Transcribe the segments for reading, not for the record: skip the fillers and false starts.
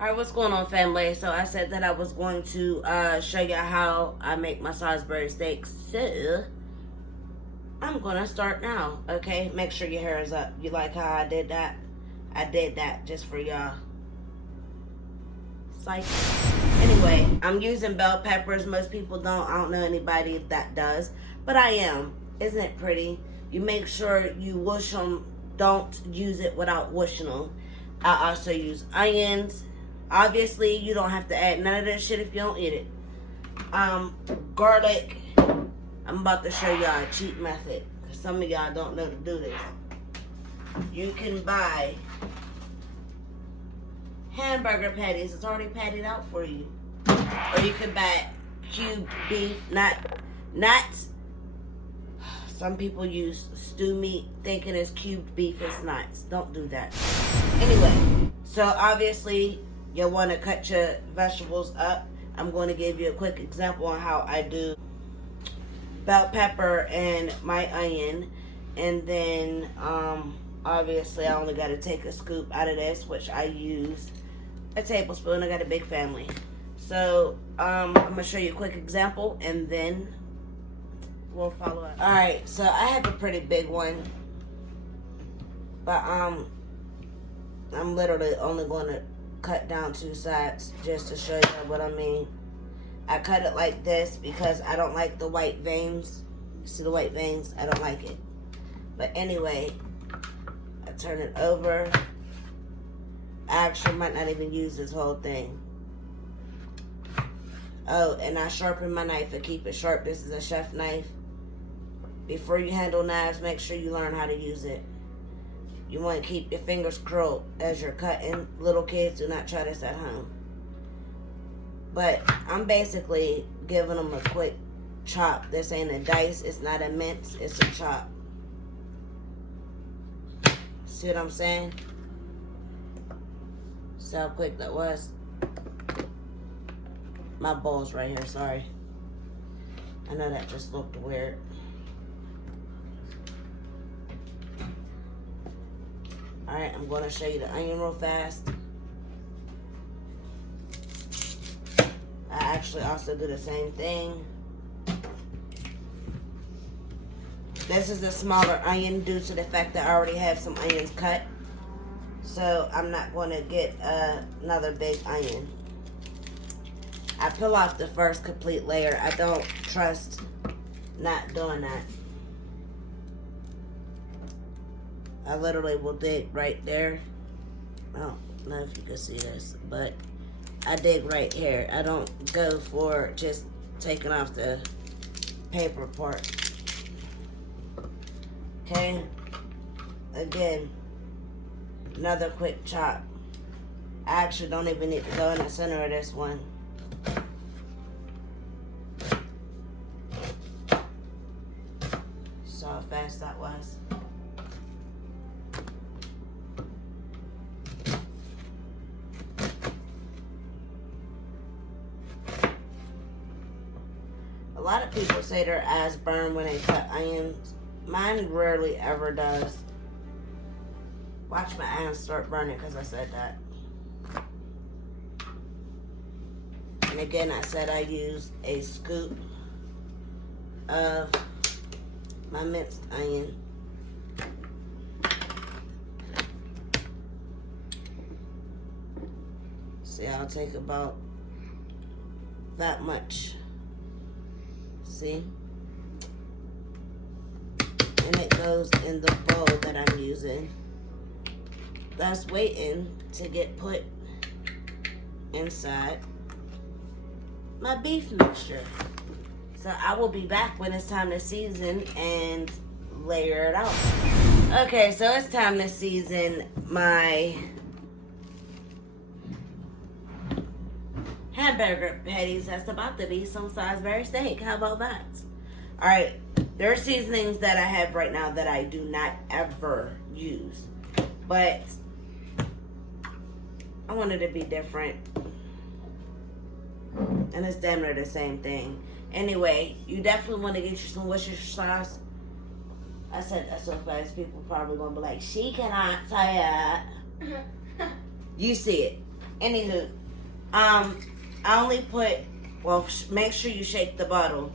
Alright, what's going on, family? So I said that I was going to show you how I make my Salisbury steaks. So I'm gonna start now. Okay, make sure your hair is up. You like how I did that? I did that just for y'all. Psych. Anyway, I'm using bell peppers. Most people don't. I don't know anybody that does, but I am. Isn't it pretty? You make sure you wash them. Don't use it without washing them. I also use onions. Obviously, you don't have to add none of that shit if you don't eat it. Garlic. I'm about to show y'all a cheap method, because some of y'all don't know to do this. You can buy hamburger patties. It's already patted out for you. Or you can buy cubed beef. Not some people use stew meat thinking it's cubed beef. It's not. Don't do that. Anyway, so obviously you'll want to cut your vegetables up. I'm going to give you a quick example on how I do bell pepper and my onion. And then obviously I only got to take a scoop out of this, which I use a tablespoon. I got a big family. So I'm going to show you a quick example and then we'll follow up. Alright, so I have a pretty big one. But I'm literally only going to cut down 2 sides just to show you what I mean. I cut it like this because I don't like the white veins. See the white veins? I don't like it. But anyway, I turn it over. I actually might not even use this whole thing. Oh, and I sharpen my knife and keep it sharp. This is a chef knife. Before you handle knives, make sure you learn how to use it. You want to keep your fingers curled as you're cutting. Little kids, do not try this at home. But I'm basically giving them a quick chop. This ain't a dice. It's not a mince. It's a chop. See what I'm saying? See how quick that was? My bowl's right here. Sorry. I know that just looked weird. Alright, I'm going to show you the onion real fast. I actually also do the same thing. This is a smaller onion due to the fact that I already have some onions cut. So I'm not going to get another big onion. I peel off the first complete layer. I don't trust not doing that. I literally will dig right there. I don't know if you can see this, but I dig right here. I don't go for just taking off the paper part. Okay? Again, another quick chop. I actually don't even need to go in the center of this one. So how fast that was. A lot of people say their eyes burn when they cut onions. Mine rarely ever does. Watch my eyes start burning because I said that. And again, I said I use a scoop of my minced onion. See, I'll take about that much. See? And it goes in the bowl that I'm using. That's waiting to get put inside my beef mixture. So I will be back when it's time to season and layer it out. Okay, so it's time to season my hamburger patties. That's about to be some Salisbury steak. How about that? Alright, there are seasonings that I have right now that I do not ever use. But I wanted to be different. And it's damn near the same thing. Anyway, you definitely want to get you some Worcestershire sauce. I said that so fast, people probably gonna be like, she cannot say it. You see it. Anywho, I only put, well, make sure you shake the bottle.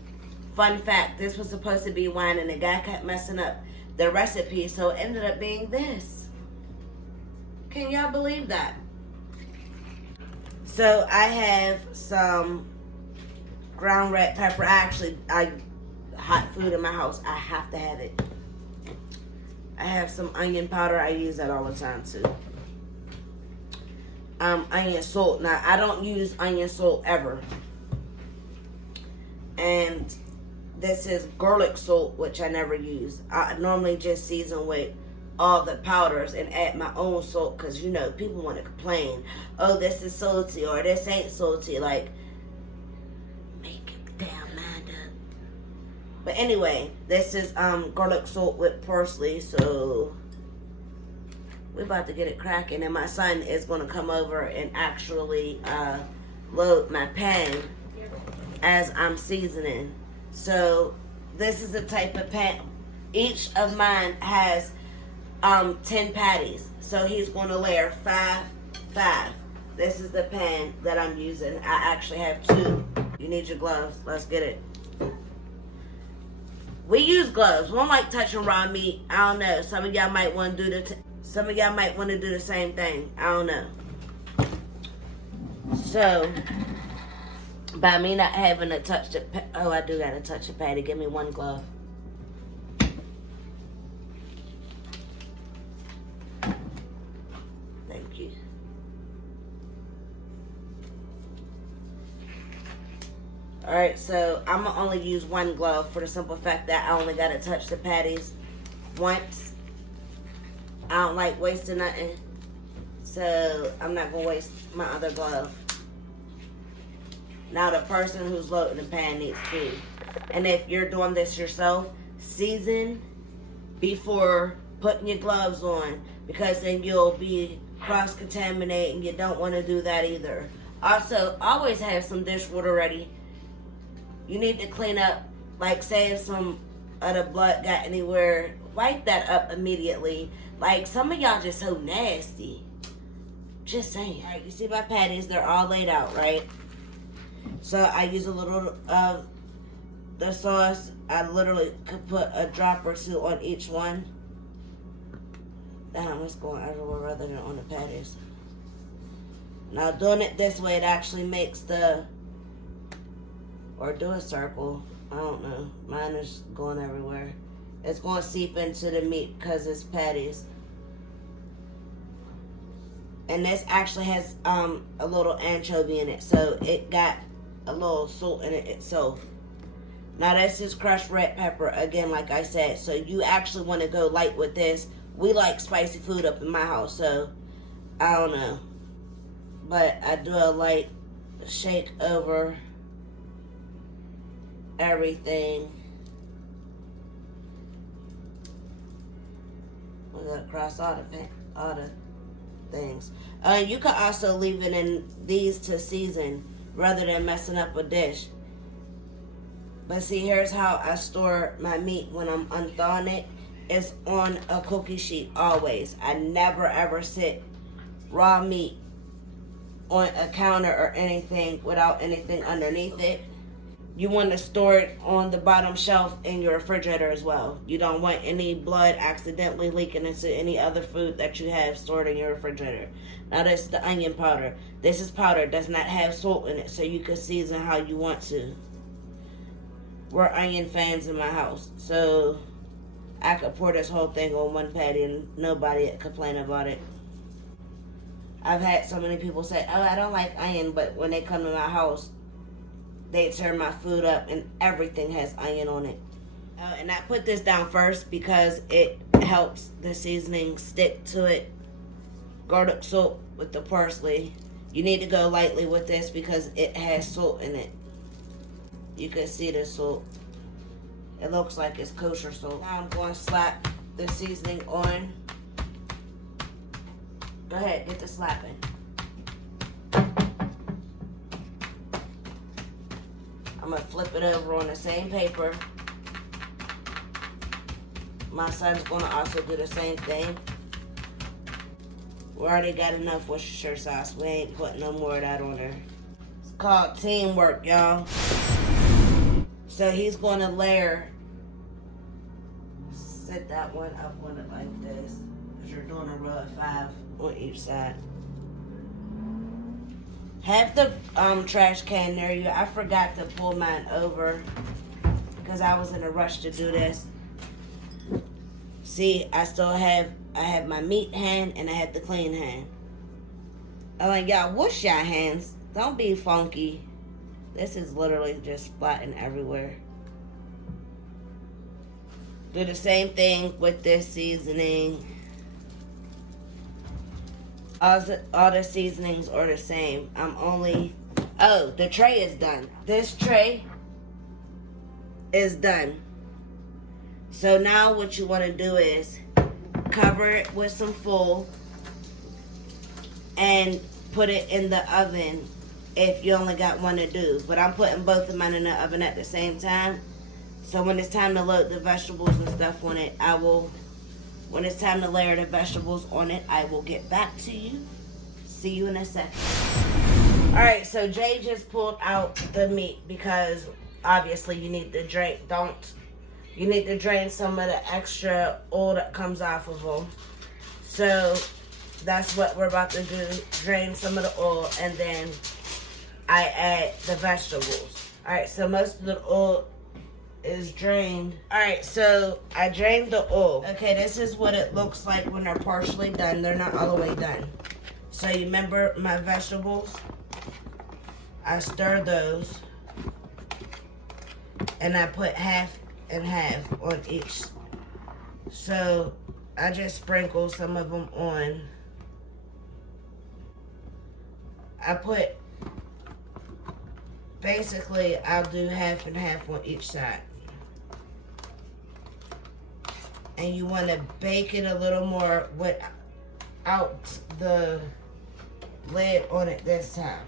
Fun fact, this was supposed to be wine and the guy kept messing up the recipe, so it ended up being this. Can y'all believe that? So I have some ground red pepper. I hot food in my house. I have to have it. I have some onion powder. I use that all the time too. Onion salt. Now I don't use onion salt ever. And this is garlic salt, which I never use. I normally just season with all the powders and add my own salt, because you know people want to complain, oh, this is salty or this ain't salty. Like, make it damn mind up. But anyway, this is garlic salt with parsley, so we're about to get it cracking, and my son is going to come over and actually load my pan as I'm seasoning. So this is the type of pan. Each of mine has 10 patties. So he's going to layer 5. This is the pan that I'm using. I actually have 2. You need your gloves. Let's get it. We use gloves. We don't like touching raw meat. I don't know. Some of y'all might want to do the same thing. I don't know. So by me not having to touch the I do gotta touch the patty. Give me one glove. Thank you. Alright, so I'm gonna only use one glove for the simple fact that I only gotta touch the patties once. I don't like wasting nothing, so I'm not gonna waste my other glove. Now the person who's loading the pan needs to. And if you're doing this yourself, season before putting your gloves on, because then you'll be cross-contaminating. You don't want to do that either. Also, always have some dish water ready. You need to clean up, like say if some of the blood got anywhere, wipe that up immediately. Like, some of y'all just so nasty. Just saying. Alright, you see my patties, they're all laid out, right? So I use a little of the sauce. I literally could put a drop or 2 on each one. Damn, it's going everywhere rather than on the patties. Now doing it this way, it actually makes the, or do a circle. I don't know. Mine is going everywhere. It's going to seep into the meat because it's patties. And this actually has a little anchovy in it, so it got a little salt in it itself. Now this is crushed red pepper, again, like I said. So you actually want to go light with this. We like spicy food up in my house, so I don't know. But I do a light shake over everything. We're gonna cross all the things. You could also leave it in these to season rather than messing up a dish. But see, here's how I store my meat when I'm unthawing it. It's on a cookie sheet always. I never ever sit raw meat on a counter or anything without anything underneath it. You want to store it on the bottom shelf in your refrigerator as well. You don't want any blood accidentally leaking into any other food that you have stored in your refrigerator. Now this is the onion powder. This is powder, does not have salt in it, so you can season how you want to. We're onion fans in my house, so I could pour this whole thing on one patty and nobody would complain about it. I've had so many people say, oh, I don't like onion, but when they come to my house, they turn my food up and everything has onion on it. And I put this down first because it helps the seasoning stick to it. Garlic salt with the parsley. You need to go lightly with this because it has salt in it. You can see the salt. It looks like it's kosher salt. Now I'm going to slap the seasoning on. Go ahead, get the slapping. I'm going to flip it over on the same paper. My son's going to also do the same thing. We already got enough Worcestershire sauce. We ain't putting no more of that on there. It's called teamwork, y'all. So he's going to layer. Set that one up on it like this. Because you're doing a row of 5 on each side. Have the trash can near you. I forgot to pull mine over because I was in a rush to do this. See, I have my meat hand and I have the clean hand. I'm like, y'all, wash your hands. Don't be funky. This is literally just splatting everywhere. Do the same thing with this seasoning. All the seasonings are the same. The tray is done. This tray is done. So now what you want to do is cover it with some foil and put it in the oven if you only got one to do. But I'm putting both of mine in the oven at the same time. So when it's time to load the vegetables and stuff on it, when it's time to layer the vegetables on it, I will get back to you. See you in a second. Alright, so Jay just pulled out the meat because obviously you need to drain some of the extra oil that comes off of them. So that's what we're about to do. Drain some of the oil and then I add the vegetables. Alright, so most of the oil is drained. Alright, so I drained the oil. Okay, this is what it looks like when they're partially done. They're not all the way done. So you remember my vegetables? I stir those. And I put half and half on each. So I just sprinkle some of them on. Basically, I'll do half and half on each side. And you want to bake it a little more without the lid on it this time.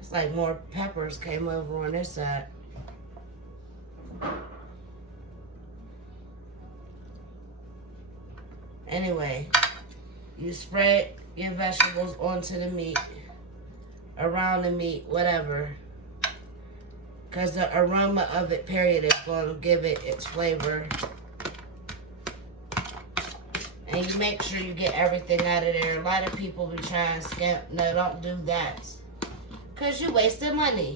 It's like more peppers came over on this side. Anyway, you spread your vegetables onto the meat, around the meat, whatever. Because the aroma of it, period, is going to give it its flavor. And you make sure you get everything out of there. A lot of people be trying to scam. No, don't do that. Because you wasted money.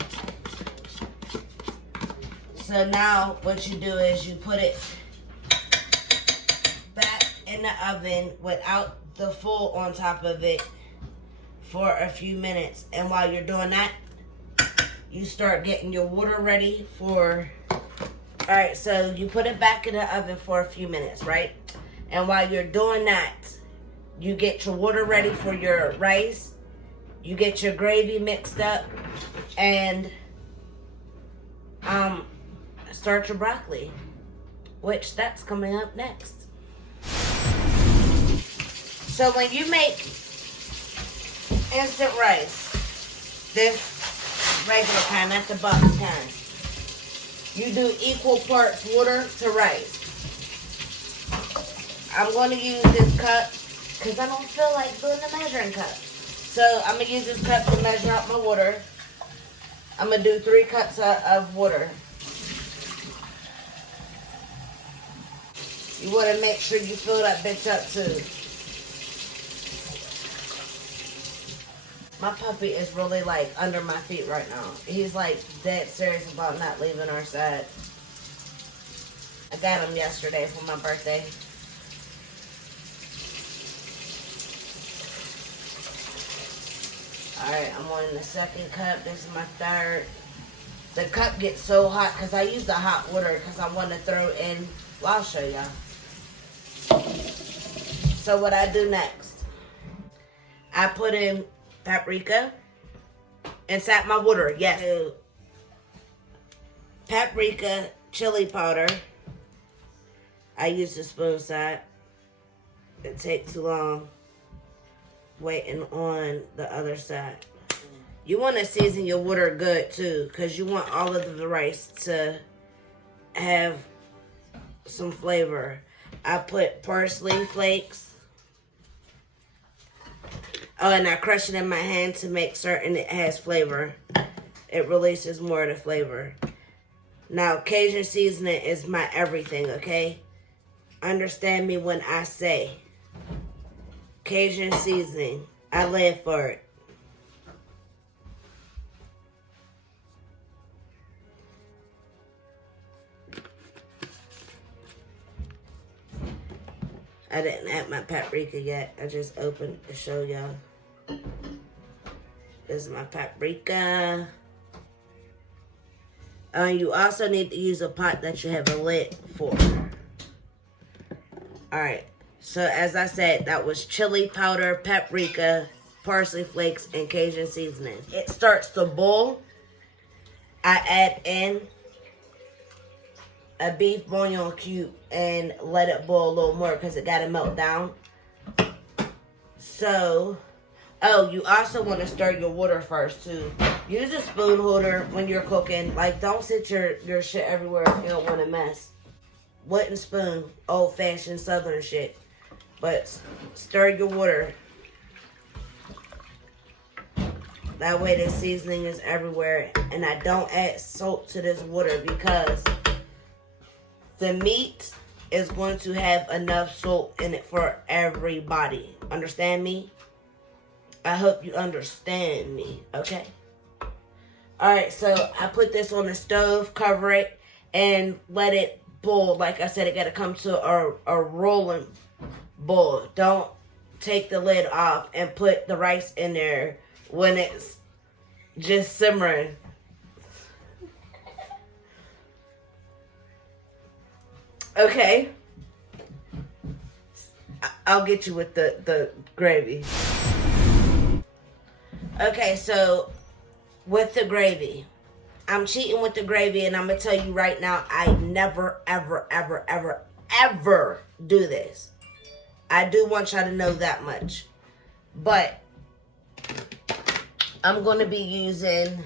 So now what you do is you put it back in the oven without the foil on top of it for a few minutes. And while you're doing that, you start getting your water ready for... Alright, so you put it back in the oven for a few minutes, right? And while you're doing that, you get your water ready for your rice. You get your gravy mixed up. And start your broccoli. Which, that's coming up next. So when you make instant rice, this regular kind, not the box kind, you do equal parts water to rice. I'm going to use this cup because I don't feel like doing the measuring cup. So I'm going to use this cup to measure out my water. I'm going to do 3 cups of water. You want to make sure you fill that bitch up too. My puppy is really like under my feet right now. He's like dead serious about not leaving our side. I got him yesterday for my birthday. Alright, I'm on the 2nd cup. This is my 3rd. The cup gets so hot because I use the hot water because I want to throw in. Well, I'll show y'all. So what I do next, I put in paprika inside my water. Yes. Paprika, chili powder. I use the spoon side. It takes too long waiting on the other side. You want to season your water good too, because you want all of the rice to have some flavor. I put parsley flakes. Oh, and I crush it in my hand to make certain it has flavor. It releases more of the flavor. Now, Cajun seasoning is my everything, okay? Understand me when I say Cajun seasoning. I live for it. I didn't add my paprika yet. I just opened to show y'all. This is my paprika. You also need to use a pot that you have a lid for. Alright. So as I said, that was chili powder, paprika, parsley flakes, and Cajun seasoning. It starts to boil. I add in a beef bouillon cube and let it boil a little more because it got to melt down. So, oh, you also want to stir your water first too. Use a spoon holder when you're cooking. Like, don't sit your shit everywhere if you don't want to mess. Wooden spoon, old-fashioned southern shit. But stir your water. That way the seasoning is everywhere. And I don't add salt to this water because the meat is going to have enough salt in it for everybody. Understand me? I hope you understand me, okay? Alright, so I put this on the stove, cover it, and let it boil. Like I said, it got to come to a rolling boil. Don't take the lid off and put the rice in there when it's just simmering. Okay. I'll get you with the gravy. Okay, so with the gravy, I'm cheating with the gravy, and I'm going to tell you right now, I never, ever, ever, ever, ever do this. I do want y'all to know that much. But I'm going to be using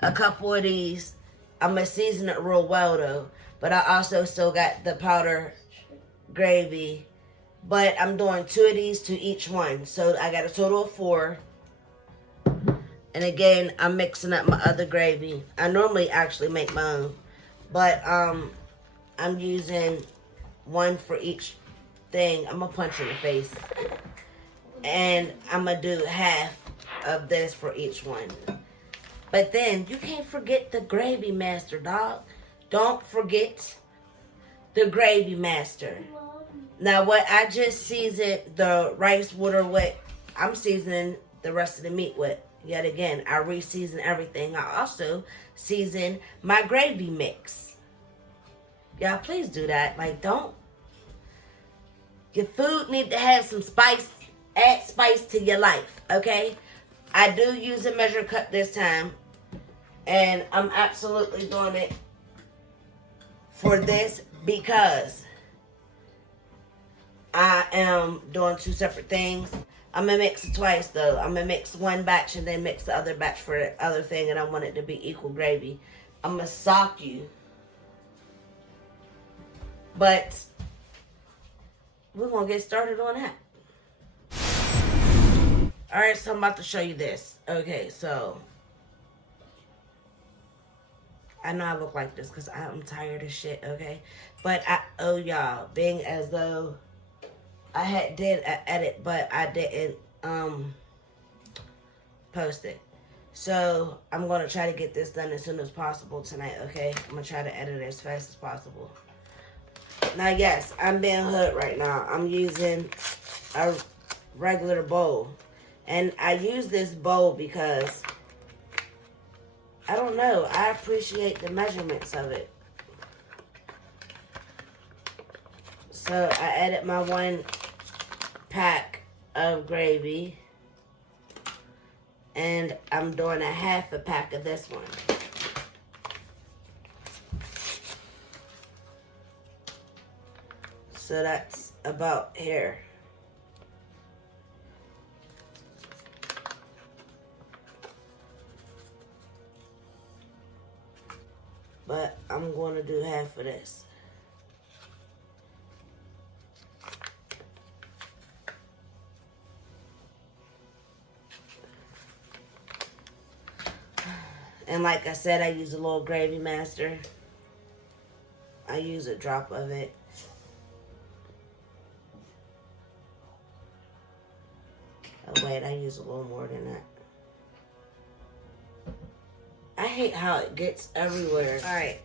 a couple of these. I'm going to season it real well, though. But I also still got the powder gravy. But I'm doing 2 of these to each one. So I got a total of 4. And again, I'm mixing up my other gravy. I normally actually make my own. But I'm using 1 for each thing. I'm going to punch in the face. And I'm going to do half of this for each one. But then, you can't forget the gravy master, dog. Don't forget the gravy master. Now, what I just seasoned the rice water with, I'm seasoning the rest of the meat with. Yet again, I re-season everything. I also season my gravy mix. Y'all, please do that. Like, don't. Your food need to have some spice. Add spice to your life, okay? I do use a measure cup this time. And I'm absolutely doing it for this because I am doing 2 separate things. I'm going to mix it twice, though. I'm going to mix one batch and then mix the other batch for the other thing, and I want it to be equal gravy. I'm going to sock you. But we're going to get started on that. Alright, so I'm about to show you this. Okay, so I know I look like this because I'm tired of shit, okay? But I owe y'all, being as though I did an edit, but I didn't post it. So I'm going to try to get this done as soon as possible tonight, okay? I'm going to try to edit it as fast as possible. Now, yes, I'm being hood right now. I'm using a regular bowl. And I use this bowl because, I don't know, I appreciate the measurements of it. So I added my 1 pack of gravy. And I'm doing a half a pack of this one. So that's about here. But I'm I'm going to do half of this. And like I said, I use a little gravy master. I use a drop of it. Oh wait, I use a little more than that. I hate how it gets everywhere. Alright,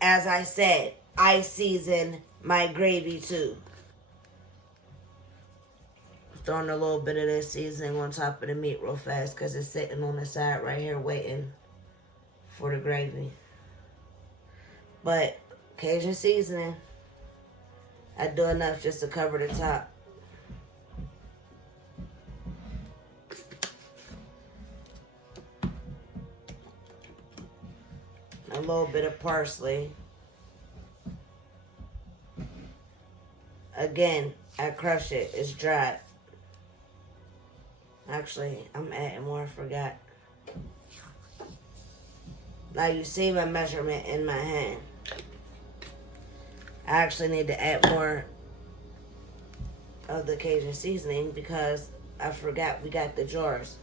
as I said, I season my gravy too. Throwing a little bit of this seasoning on top of the meat real fast because it's sitting on the side right here waiting for the gravy. But Cajun seasoning, I do enough just to cover the top. A little bit of parsley. Again, I crush it. It's dry. Actually, I'm adding more. I forgot. Now you see my measurement in my hand. I actually need to add more of the Cajun seasoning because I forgot we got the jars.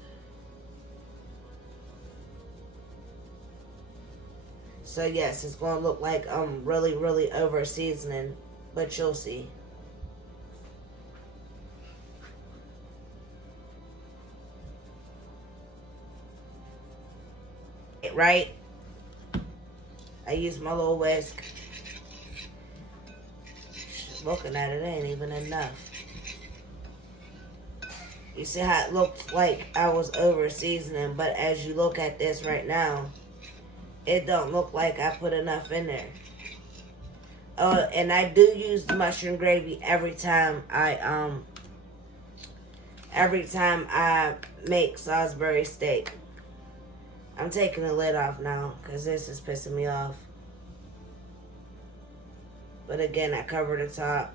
So yes, it's going to look like I'm really, really over seasoning, but you'll see. Right? I use my little whisk. Looking at it, it ain't even enough. You see how it looked like I was over seasoning, but as you look at this right now, it don't look like I put enough in there. Oh, and I do use the mushroom gravy every time I make Salisbury steak. I'm taking the lid off now because this is pissing me off. But again, I cover the top.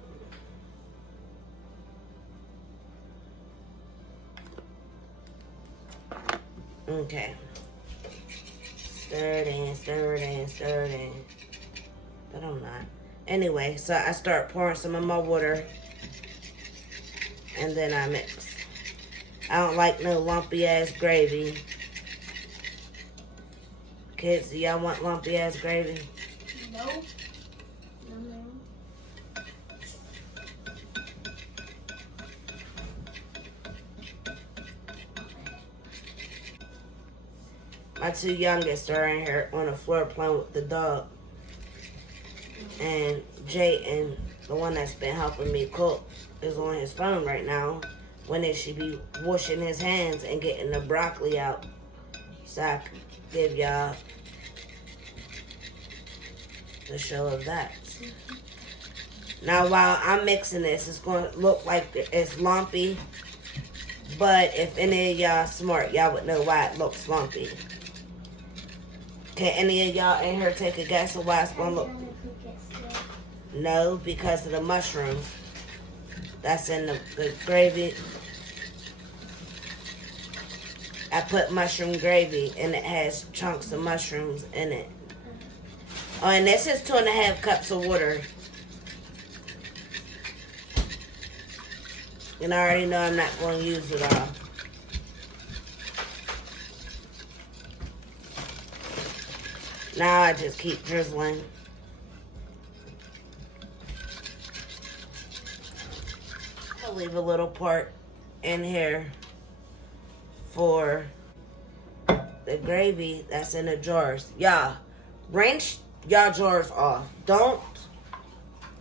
Okay. Stir it in, stir it in, stir it in. But I'm not. Anyway, so I start pouring some of my water. And then I mix. I don't like no lumpy ass gravy. Kids, do y'all want lumpy ass gravy? No. My two youngest are in here on the floor playing with the dog. And Jayden, the one that's been helping me cook, is on his phone right now when it should be washing his hands and getting the broccoli out. So I can give y'all the show of that. Now while I'm mixing this, it's going to look like it's lumpy. But if any of y'all smart, y'all would know why it looks lumpy. Can any of y'all in here take a guess of why it's going to look? No, because of the mushrooms that's in the gravy. I put mushroom gravy and it has chunks of mushrooms in it. Oh, and this is 2.5 cups of water. And I already know I'm not going to use it all. Now I just keep drizzling. I'll leave a little part in here for the gravy that's in the jars. Y'all, rinse y'all jars off. Don't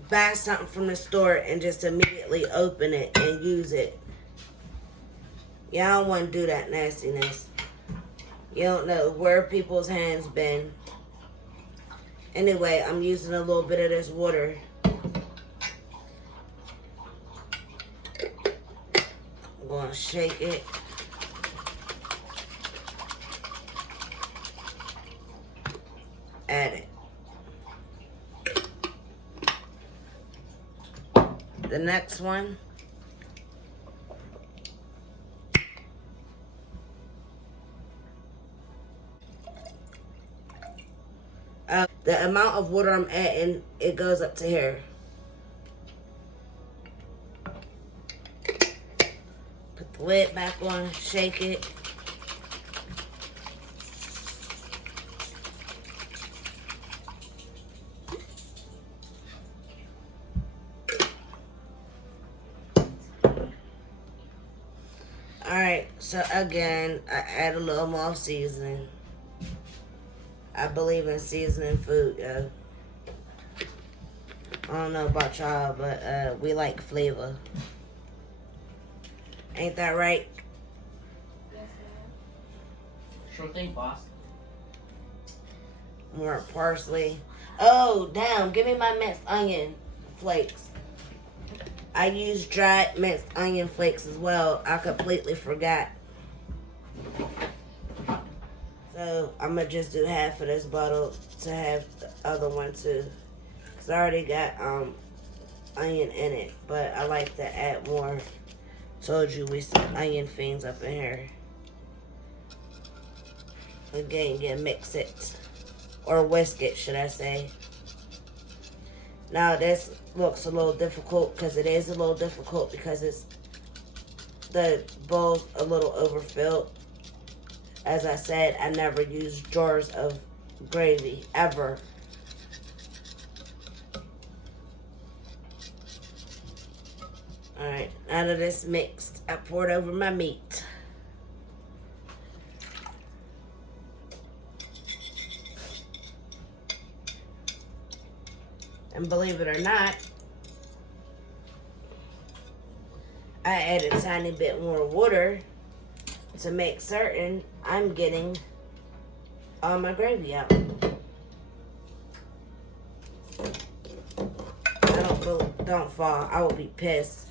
buy something from the store and just immediately open it and use it. Y'all don't want to do that nastiness. You don't know where people's hands been. Anyway, I'm using a little bit of this water. I'm going to shake it. Add it. The next one. The amount of water I'm adding, it goes up to here. Put the lid back on, shake it. Alright, so again, I add a little more seasoning. I believe in seasoning food, yo. I don't know about y'all, but we like flavor. Ain't that right? Yes, ma'am. Sure thing, boss. More parsley. Oh, damn, give me my minced onion flakes. I use dried minced onion flakes as well. I completely forgot. So I'm gonna just do half of this bottle to have the other one too. Cause I already got onion in it, but I like to add more. Told you we some onion fiends up in here. Again, you mix it. Or whisk it, should I say. Now this looks a little difficult because it is a little difficult because it's the bowl's a little overfilled. As I said, I never use jars of gravy ever. Alright, now that it's mixed, I poured over my meat. And believe it or not, I added a tiny bit more water to make certain I'm getting all my gravy out. Don't fall. I will be pissed.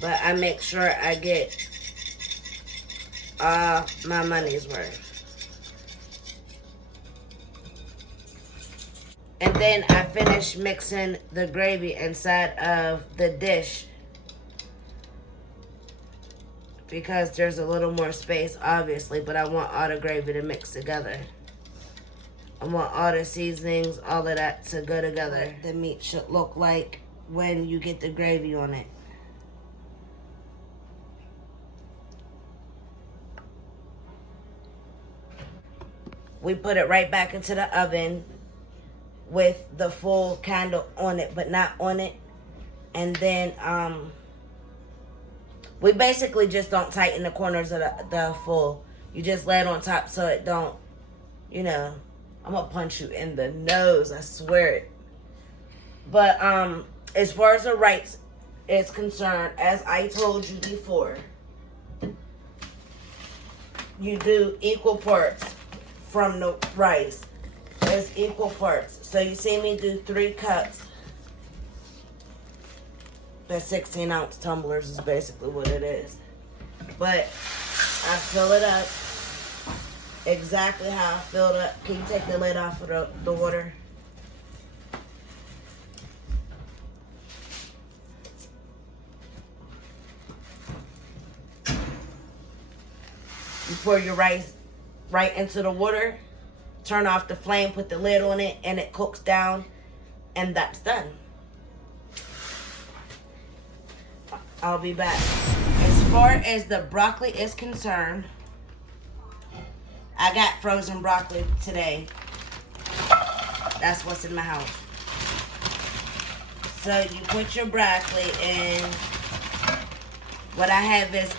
But I make sure I get all my money's worth. And then I finish mixing the gravy inside of the dish because there's a little more space, obviously, but I want all the gravy to mix together. I want all the seasonings, all of that to go together. The meat should look like when you get the gravy on it. We put it right back into the oven with the full candle on it, but not on it. And then we basically just don't tighten the corners of the full. You just lay it on top so it don't, you know, I'm gonna punch you in the nose, I swear it. But as far as the rice is concerned, as I told you before, you do equal parts from the rice. It's equal parts. So you see me do 3 cups. The 16-ounce tumblers is basically what it is. But I fill it up exactly how I filled up. Can you take the lid off of the water? You pour your rice right into the water, turn off the flame, put the lid on it, and it cooks down, and that's done. I'll be back. As far as the broccoli is concerned, I got frozen broccoli today. That's what's in my house. So you put your broccoli in. What I have is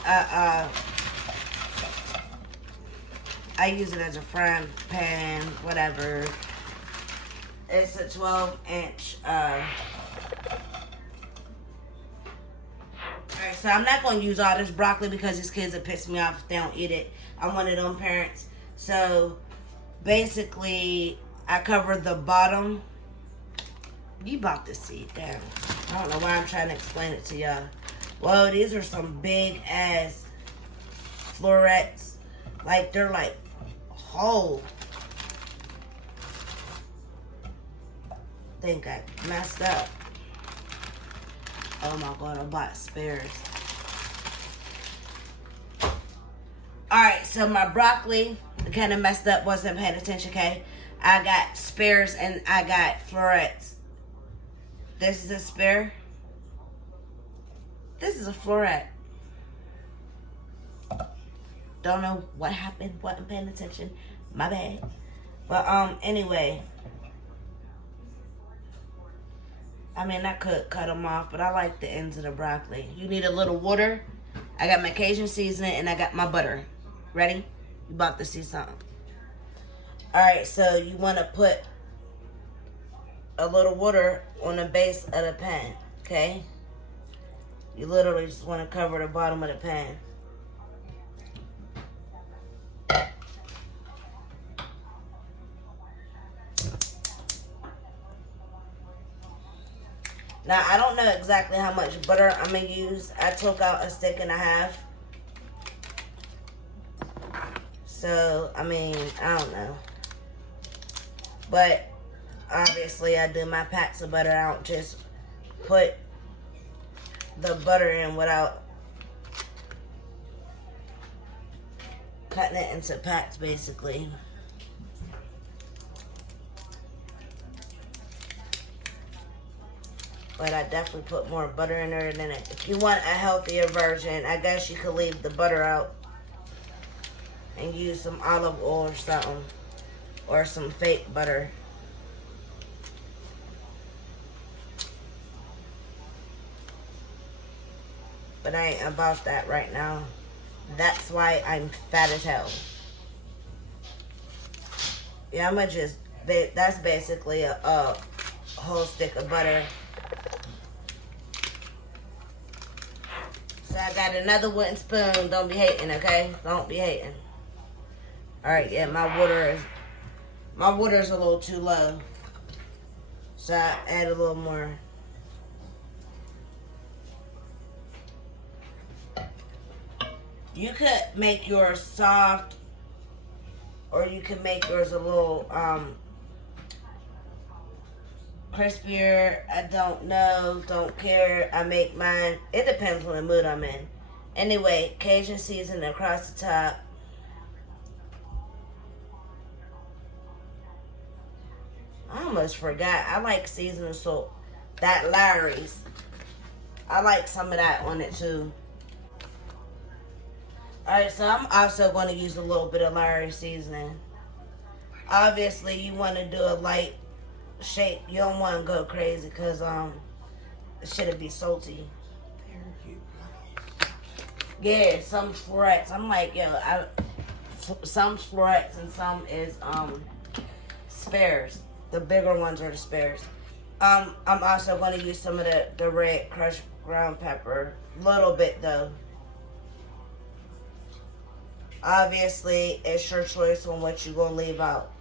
I use it as a frying pan, whatever. It's a 12-inch. Alright, so I'm not going to use all this broccoli because these kids will piss me off if they don't eat it. I'm one of them parents. So, basically, I cover the bottom. You about to see it down. I don't know why I'm trying to explain it to y'all. Well, these are some big-ass florets. Like, they're like whole. Think I messed up. Oh my God, I bought spares. so my broccoli kind of messed up, wasn't paying attention, okay? I got spares and I got florets. This is a spare. This is a floret. Don't know what happened, wasn't paying attention. My bad. But anyway. I mean, I could cut them off, but I like the ends of the broccoli. You need a little water. I got my Cajun seasoning and I got my butter. Ready? You about to see something. Alright, so you want to put a little water on the base of the pan, okay? You literally just want to cover the bottom of the pan. Now, I don't know exactly how much butter I'm going to use. I took out a stick and a half. So, I mean, I don't know. But, obviously, I do my packs of butter. I don't just put the butter in without cutting it into packs, basically. But I definitely put more butter in there than it. If you want a healthier version, I guess you could leave the butter out and use some olive oil or something. Or some fake butter. But I ain't about that right now. That's why I'm fat as hell. Yeah, I'm gonna just, that's basically a whole stick of butter. So I got another wooden spoon. Don't be hating, okay? Don't be hating. Alright, yeah, my water's a little too low. So I add a little more. You could make yours soft, or you can make yours a little crispier. I don't know, don't care. I make mine. It depends on the mood I'm in. Anyway, Cajun seasoning across the top. I almost forgot. I like seasoning salt. That Larry's. I like some of that on it too. Alright, so I'm also going to use a little bit of Larry's seasoning. Obviously, you want to do a light shake. You don't want to go crazy because it should be salty. Yeah, some florets. I'm like, yo, some florets and some is spares. The bigger ones are the spares. I'm also going to use some of the red crushed ground pepper. Little bit though. Obviously, it's your choice on what you're going to leave out.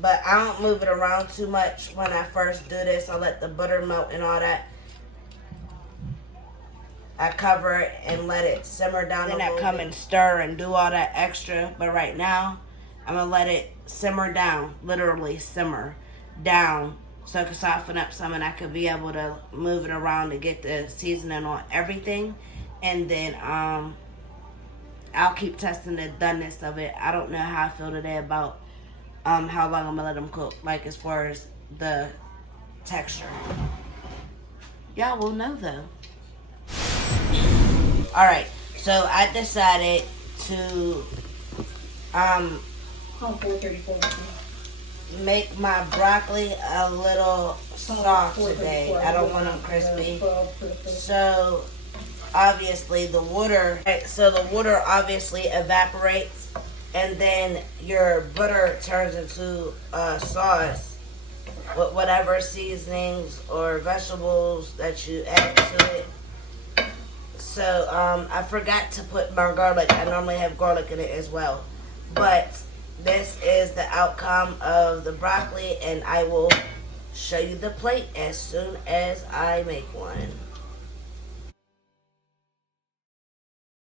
But I don't move it around too much when I first do this. I let the butter melt and all that. I cover it and let it simmer down. Then I come and stir and do all that extra. But right now, I'm going to let it simmer down. Literally simmer down. So it can soften up some and I could be able to move it around to get the seasoning on everything. And then I'll keep testing the doneness of it. I don't know how I feel today about how long I'm going to let them cook. Like as far as the texture. Y'all will know though. Alright, so I decided to make my broccoli a little soft today. I don't want them crispy. So obviously the water, obviously evaporates and then your butter turns into a sauce with whatever seasonings or vegetables that you add to it. So I forgot to put my garlic. I normally have garlic in it as well. But this is the outcome of the broccoli, and I will show you the plate as soon as I make one.